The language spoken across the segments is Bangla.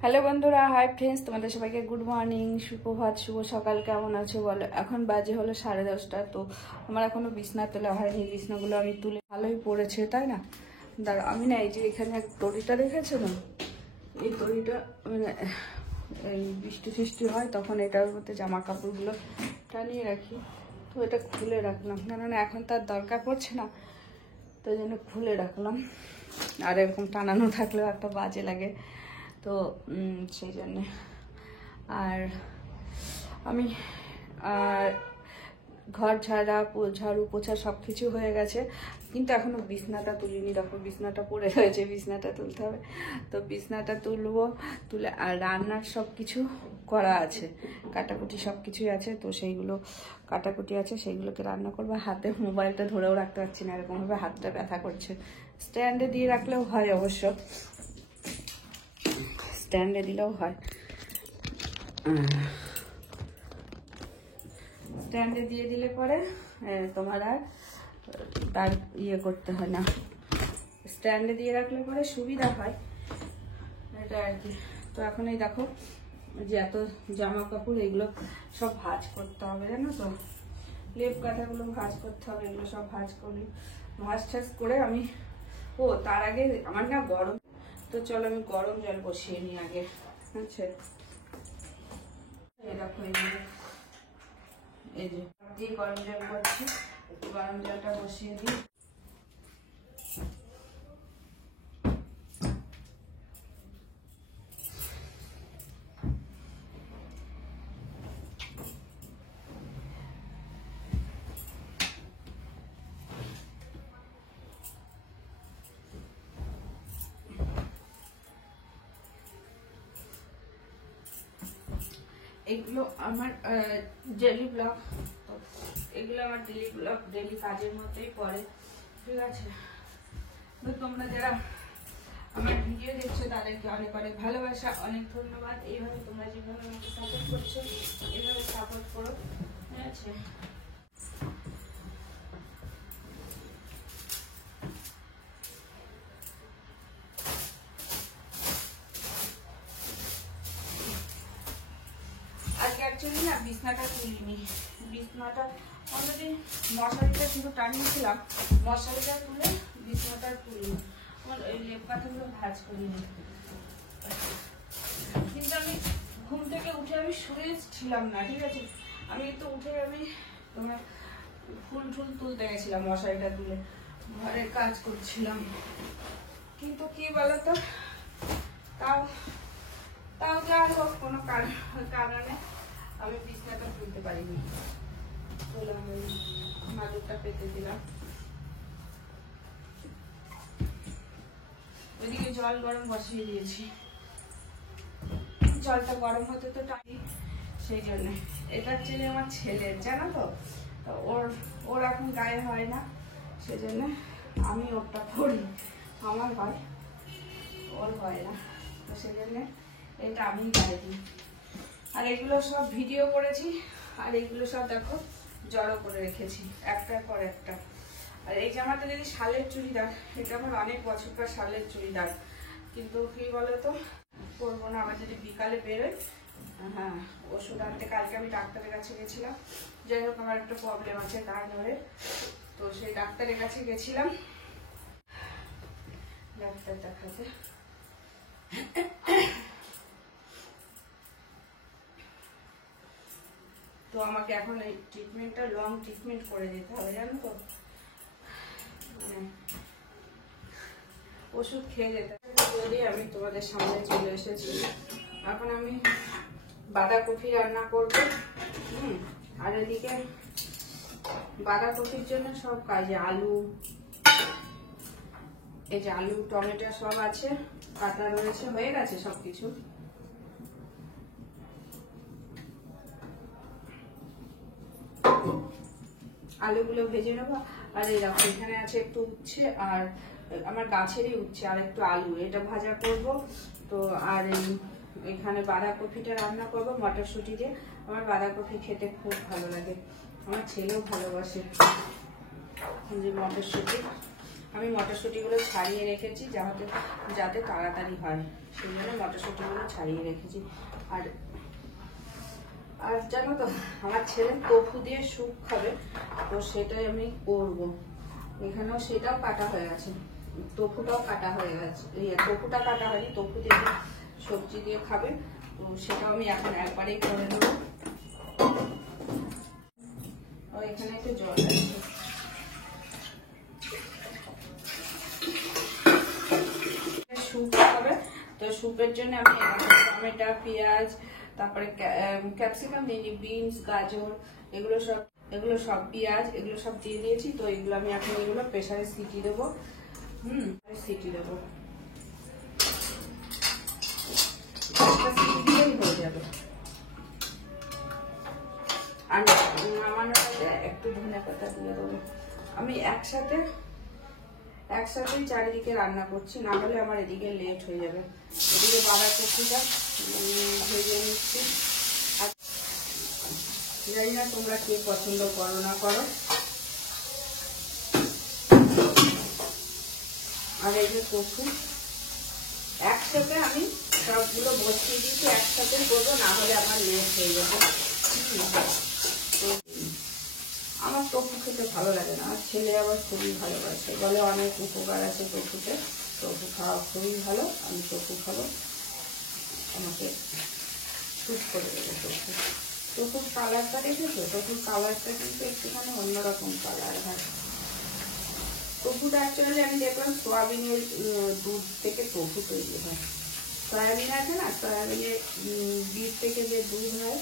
হ্যালো বন্ধুরা, হাই ফ্রেন্ডস, তোমাদের সবাইকে গুড মর্নিং, সুপ্রভাত, শুভ সকাল। কেমন আছো বলো? এখন বাজে হলো 10:30। তো আমার এখনো বিছনা তোলা হয়নি। বিছনাগুলো আমি তুলে ভালোই পড়েছে, তাই না? দাঁড়া, আমি না এই যে এখানে এক দড়িটা দেখেছো না, এই দড়িটা মানে এই বৃষ্টি ফিষ্টি হয় তখন এটার মধ্যে জামা কাপড়গুলো টানিয়ে রাখি। তো এটা খুলে রাখলাম, কেননা এখন তার দরকার পড়ছে না, তো এই জন্য খুলে রাখলাম। আর এরকম টানানো থাকলেও একটা বাজে লাগে, তো সেই জন্যে। আর আমি ঘর ঝাড়ু পোছা সব কিছু হয়ে গেছে, কিন্তু এখনও বিছনাটা তুলিনি। দেখো বিছনাটা পড়ে রয়েছে, বিছনাটা তুলতে হবে। তো বিছনাটা তুলে আর রান্নার সব কিছু করা আছে, কাটাকুটি সব কিছুই আছে। তো সেইগুলো কাটাকুটি আছে, সেইগুলোকে রান্না করবো। হাতে মোবাইলটা ধরেও রাখতে পারছি না, এরকমভাবে হাতটা ব্যথা করছে। স্ট্যান্ডে দিয়ে রাখলেও হয়, অবশ্য স্ট্যান্ডে দিলেও হয়, স্ট্যান্ডে দিয়ে দিলে পরে তোমার আর তার ইয়ে করতে হয় না। স্ট্যান্ডে দিয়ে রাখলে পরে সুবিধা হয়, এটা আর কি। তো এখন এই দেখো যে এত জামা কাপড়, এগুলো সব ভাঁজ করতে হবে, জানো তো? লেপ কাঁথাগুলো ভাঁজ করতে হবে, এগুলো সব ভাঁজ করি। ভাঁজ ঠাজ করে আমি তার আগে আমার না গরম, তো চলো আমি গরম জল বসিয়ে নিই আগে। আচ্ছা, দেখো এই যে গরম জল করছি, গরম জলটা বসিয়ে দিই। এগুলো আমার ডেলি ব্লগ, এগুলো আমার ডেলি ব্লগ, ডেলি কাজের মধ্যেই পড়ে, ঠিক আছে? তো তোমরা যারা আমার ভিডিও দেখছো তাদেরকে অনেক অনেক ভালোবাসা, অনেক ধন্যবাদ। এইভাবে তোমরা যেভাবে আমাকে সাপোর্ট করছো, এইভাবে সাপোর্ট করো, ঠিক আছে? আজকে অ্যাকচুয়ালি না বিছনাটা তুলিনি, বিছনাটা অলরেডি মশারিটা শুধু টানিয়েছিলাম, মশারিটা তুলে বিছনাটা তুলিনি। আমার ওই লেপ কাঁথাগুলো ভাঁজ করিনি, কিন্তু আমি ঘুম থেকে উঠে আমি শুয়েছিলাম না, ঠিক আছে? আমি তো উঠে আমি তোমার ফুল টুল তুলতে গেছিলাম, মশারিটা তুলে ঘরের কাজ করছিলাম। কিন্তু কি বলতো, তাও তাও যাই হোক কোনো কারণে আমি বিছনাটা তুলতে পারিনি। তুললাম, মাদুরটা পেতে দিলাম। ওইদিকে জল গরম বসিয়ে দিয়েছি, জলটা গরম হতে তো টাইম, সেই জন্য। এটা ছেলে আমার ছেলের, জানো তো? ওর এখন গায়ে হয় না, সেই জন্য আমি ওরটা করি। আমার হয়, ওর হয় না, তো সেই জন্য এটা আমি গায়ে দিই। আর এগুলো সব ভিডিও করেছি, আর এগুলো সব দেখো জড়ো করে রেখেছি একটার পর একটা। আর এই জামাটা যদি শালের চুড়িদার, এটা আমার অনেক বছরকার শালের চুড়িদার, কিন্তু কি বলতো করবো না, আবার যদি বিকালে বেরোয়। হ্যাঁ, ওষুধ আনতে কালকে আমি ডাক্তারের কাছে গেছিলাম। যাই হোক আমার একটা প্রবলেম আছে তার ধরে, তো সেই ডাক্তারের কাছে গেছিলাম ডাক্তার দেখাতে। তো আমাকে এখন এই ট্রিটমেন্টটা লং ট্রিটমেন্ট করে দিতে হবে, জানো তো? মানে ওষুধ খেয়ে যেতে হবে। আমি তোমাদের সামনে চলে এসেছি। এখন আমি বাঁধাকপি রান্না করবো, আর এদিকে বাঁধাকপির জন্য সব কাজে আলু, এই যে আলু টমেটো সব আছে, কাটা রয়েছে, হয়ে গেছে সবকিছু। আলুগুলো ভেজে নেবো। আর এই দেখো এখানে আছে একটু উচ্ছে, আর আমার গাছেরই উচ্ছে, আর একটু আলু, এটা ভাজা করব। তো আর এখানে বাঁধাকপিটা রান্না করবো মটরশুঁটি দিয়ে। আমার বাঁধাকপি খেতে খুব ভালো লাগে, আমার ছেলেও ভালোবাসে যে মটরশুঁটি। আমি মটরশুঁটিগুলো ছাড়িয়ে রেখেছি যাতে তাড়াতাড়ি হয়, সেই জন্য মটরশুঁটিগুলো ছাড়িয়ে রেখেছি। আর জানো তো আমার ছেলে টফু দিয়ে স্যুপ খাবে, তো সেটাই আমি করব। এখানেও সেটাও কাটা হয়ে গেছে, টফুটাও কাটা হয়ে গেছে, টফুটা কাটা হয়নি, টফু দিয়ে সবজি দিয়ে খাবে, তো সেটাও আমি এখন একবারেই করে নেবো। এখানে একটু জল আছে, স্যুপ হবে, তো স্যুপের জন্য আমি টমেটো, পেঁয়াজ, তারপরে ক্যাপসিকাম দিইনি, বিনস, গাজর, এগুলো সব পেঁয়াজ, এগুলো সব দিয়ে দিয়েছি। তো এগুলো আমি এখন এগুলো প্রেসারে সিটি দেবো। সিটি দেবো, সিটি দিলেই হয়ে যাবে। আর নামানোর আগে একটু ধনে পাতা দিয়ে দেবো। আমি একসাথেই চারিদিকে রান্না করছি, না হলে আমার এদিকে লেট হয়ে যাবে। এদিকে বাঁধাকপিটা ভেজে নিচ্ছি। আর জানি না তোমরা কে পছন্দ করো না করো। আর এই যে কচু একসাথে আমি সবগুলো বসিয়ে দিচ্ছি, একসাথে করবো, না হলে আমার লেট হয়ে যাবে। আমার টফু খেতে ভালো লাগে না, আমার ছেলে আবার খুবই ভালোবাসে, বলে অনেক উপকার আছে টফুতে, টফু খাওয়া খুবই ভালো, আমি টফু খাবো, আমাকে স্যুপ করে দেবে টফু। টফুর কালারটা দেখেছো? টফুর কালারটা কিন্তু একটুখানি অন্যরকম কালার হয়। টফুটা অ্যাকচুয়ালি আমি দেখলাম সোয়াবিনের দুধ থেকে টফু তৈরি হয়। সয়াবিন আছে না, সয়াবিনের বীজ থেকে যে দুধ হয়,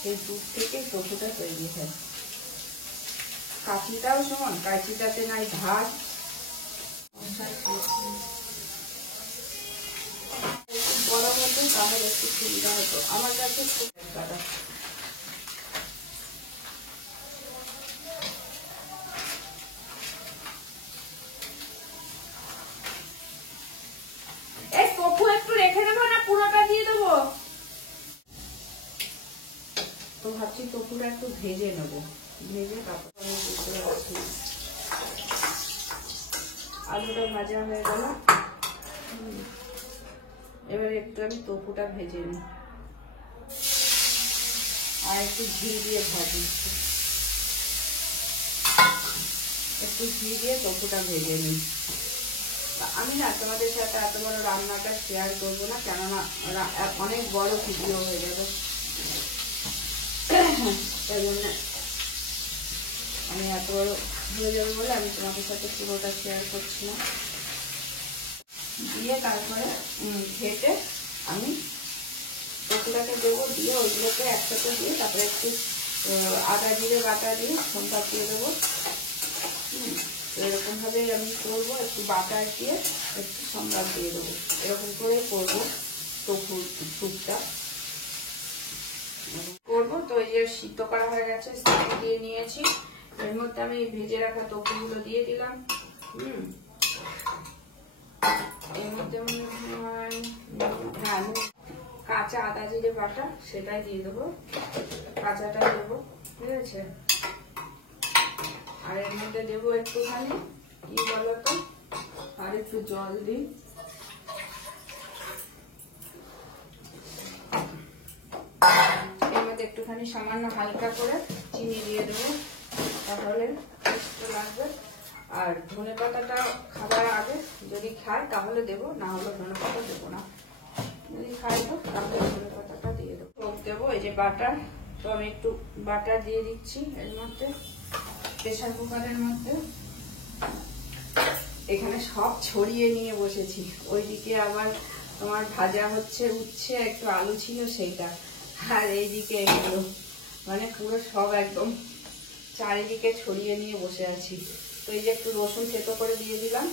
সেই দুধ থেকে টফুটা তৈরি হয়। কাঁচিটাও সমান, কাঁচিটাতে নাই ধার। বড় হতো তাহলে একটু সুবিধা হতো, আমার কাছে খুব কাটা। এই টফু একটু রেখে দেবো না পুরোটা দিয়ে দেবো? তো ভাবছি টফুটা একটু ভেজে নেবো, ভেজে তারপরে আলুটা ভাজা হয়ে গেল। এবার একটু আমি টফুটা ভেজে নিই, আর একটু ঘি দিয়ে ভাজি, একটু ঘি দিয়ে টফুটা ভেজে নিই। আমি না তোমাদের সাথে এত বড় রান্নাটা শেয়ার করবো না, কেননা অনেক বড় ভিডিও হয়ে যাবে, তাই জন্য আমি এত বড় হয়ে যাবে বলে আমি তোমাদের সাথে পুরোটা শেয়ার করছি না। দিয়ে তারপরে ঘেটে আমি টফুটাকে দেবো, দিয়ে ওইগুলোকে একসাথে দিয়ে তারপরে একটু আদা জিরে বাটা দিয়ে সম্বাদ দিয়ে দেবো। এরকম ভাবে আমি করবো, একটু বাটার দিয়ে একটু সম্বাদ দিয়ে দেবো, এরকম করে করবো টফুর স্যুপটা করবো। তো এই যে সিদ্ধ করা হয়ে গেছে, সিদ্ধ দিয়ে নিয়েছি, এর মধ্যে আমি ভেজে রাখা টফুগুলো দিয়ে দিলাম। এর মধ্যে কাঁচা আদা জিরে বাটা সেটাই দিয়ে দেবো, কাঁচাটা দেবো, ঠিক আছে। আর এর মধ্যে দেবো একটুখানি কি বলতো, আর একটু জল দিই, এর মধ্যে একটুখানি সামান্য হালকা করে চিনি দিয়ে দেবো, তাহলে টেস্টটা লাগবে। আর ধনে পাতাটা খাবার আগে যদি খায় তাহলে দেবো, না হলে ধনে পাতা দেবো না, যদি খাই তো তাহলে ধনে পাতাটা দিয়ে দেবো। দেবো এই যে বাটার, তো আমি একটু বাটার দিয়ে দিচ্ছি এর মধ্যে, প্রেসার কুকারের মধ্যে। এখানে সব ছড়িয়ে নিয়ে বসেছি, ওইদিকে আবার তোমার ভাজা হচ্ছে, উচ্ছে, একটু আলু ছিল সেইটা, আর এইদিকে এগুলো, মানে পুরো সব একদম চারিদিকে ছড়িয়ে নিয়ে বসে আছি। তো এই যে একটু রসুন থেতো করে দিয়ে দিলাম,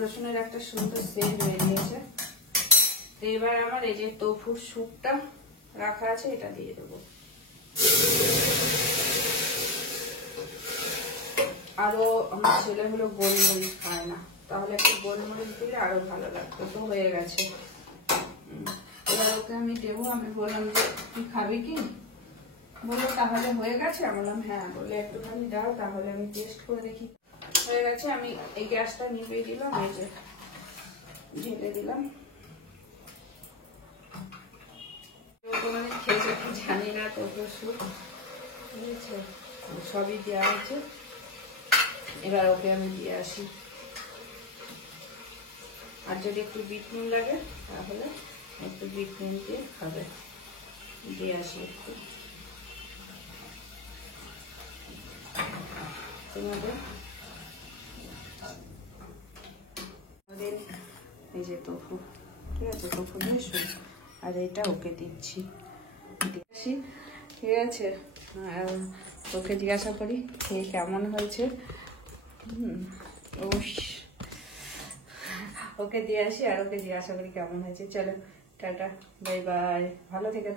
রসুনের একটা সুন্দর সেন্ট বেরিয়েছে। তো এবার আমার এই যে টফুর স্যুপটা রাখা আছে এটা দিয়ে দেবো। আরো আমার ছেলে হলো গোলমরিচ খায় না, তাহলে একটু গোলমরিচ দিলে আরো ভালো লাগতো। তো হয়ে গেছে, এবার ওকে আমি দেবো। আমি বললাম যে তুই খাবি কি, বললো তাহলে হয়ে গেছে। আমি বললাম হ্যাঁ, বলে একটুখানি দাও তাহলে আমি টেস্ট করে দেখি। হয়ে গেছে, আমি এই গ্যাসটা নিভিয়ে দিলাম, এই যে ঢেলে দিলাম। মানে খেয়েছে কি জানি না, তোকে স্যুপ বুঝেছে, সবই দেওয়া হয়েছে। এবার ওকে আমি দিয়ে আসি, আর যদি একটু বিট নুন লাগে তাহলে একটু বিট নুন দিয়ে খাবে, দিয়ে আসি একটু। তোমাদের এই যে টফু, ঠিক আছে, টফু দিয়ে শুন, আর এটা ওকে দিচ্ছি, দিয়ে আসি, ঠিক আছে। আর ওকে জিজ্ঞাসা করি খেয়ে কেমন হয়েছে। ওকে দিয়ে আসি আর ওকে জিজ্ঞাসা করি কেমন হয়েছে। চলো টাটা, বাই বাই, ভালো থেকে।